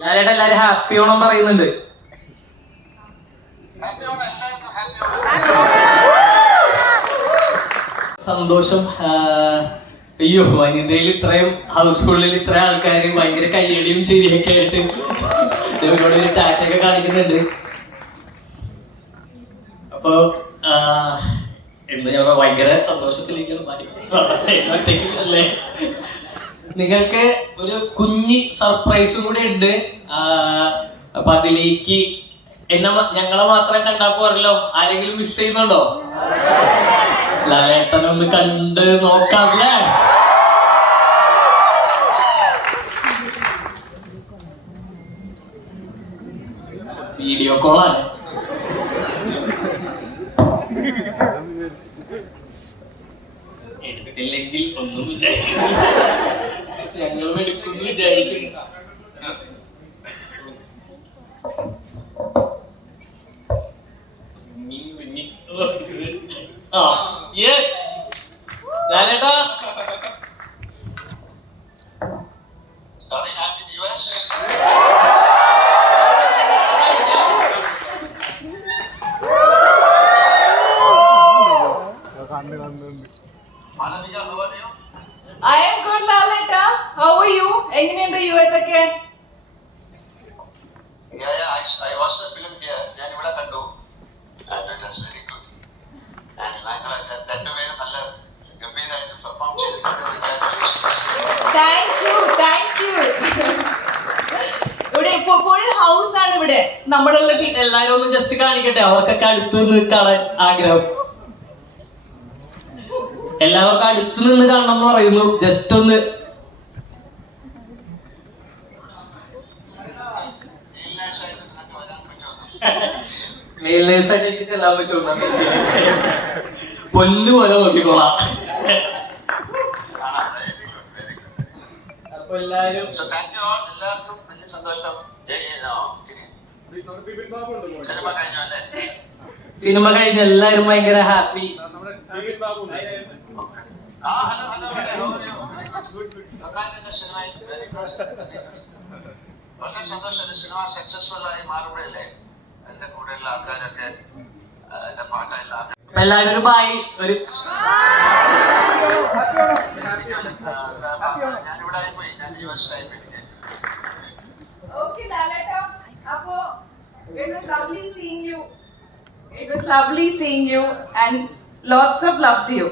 ലാലേട്ട എല്ലാരും ഹാപ്പി ഓണം പറയുന്നുണ്ട്. സന്തോഷം. അയ്യോ വനിതയിൽ ഇത്രയും ഹൗസ് ഇത്രയും ഇത്ര ആൾക്കാർ ഭയങ്കര കയ്യടിയും ചെരിയൊക്കെ ആയിട്ട് ഒരു ടാറ്റൊക്കെ കാണിക്കുന്നുണ്ട്. അപ്പോ എന്താ ഞാൻ ഭയങ്കര സന്തോഷത്തിലേക്ക് ഒറ്റയ്ക്കല്ലേ നിങ്ങൾക്ക് ഒരു കുഞ്ഞി സർപ്രൈസും കൂടെ ഉണ്ട്. അപ്പൊ അതിലേക്ക് എന്നെ ഞങ്ങളെ മാത്രം കണ്ടാ പോരല്ലോ. ആരെങ്കിലും മിസ് ചെയ്യുന്നുണ്ടോ? ലാലേട്ടനെ ഒന്ന് കണ്ട് നോക്കാമല്ലേ വീഡിയോ കോളാണ് എടുത്തില്ലെങ്കിൽ ഒന്നും വിചാരിക്കും ഞങ്ങളും എടുക്കുന്നു വിചാരിക്കും ആ യെസ് ലാലേട്ടാ Starting happy US. Malavika, how are good I am good, you How are you? എങ്ങനെയുണ്ട് യു എസ് ഒക്കെ? ഹൗസ് ആണ് ഇവിടെ. നമ്മളുള്ള എല്ലാരും ഒന്ന് ജസ്റ്റ് കാണിക്കട്ടെ അവർക്കൊക്കെ അടുത്ത് നിൽക്കാൻ കാണാൻ ആഗ്രഹം. എല്ലാവർക്കും അടുത്ത് നിന്ന് കാണണം എന്ന് പറയുന്നു. ജസ്റ്റ് ഒന്ന്? മെയിലേഴ്സായിട്ട് ചെല്ലാൻ പറ്റുമോ? പൊന്നു പോലെ നോക്കിക്കോളാം. അപ്പൊ എല്ലാരും എല്ലാവർക്കും വലിയ സന്തോഷം. സിനിമ കഴിഞ്ഞ എല്ലാരും ഭയങ്കര happy ആ, hello, hello, hello. How are you? Very good. പ്രകാശിന്റെ സിനിമയിൽ very good, very good. വളരെ സന്തോഷം സിനിമ സക്സസ്ഫുൾ ആയി മാറുമ്പോഴല്ലേ എന്റെ കൂടെയുള്ള ആൾക്കാരൊക്കെ ആ, എന്റെ പാട്ടെല്ലാം അപ്പൊ എല്ലാരും ഒരു ബായ് ഒരു ഞാനിവിടെ ആയിപ്പോയി ഞാൻ യു എസിലായി പോയി ഓക്കെ ലാലേട്ട അപ്പോ it was lovely seeing you it was lovely seeing you and lots of love to you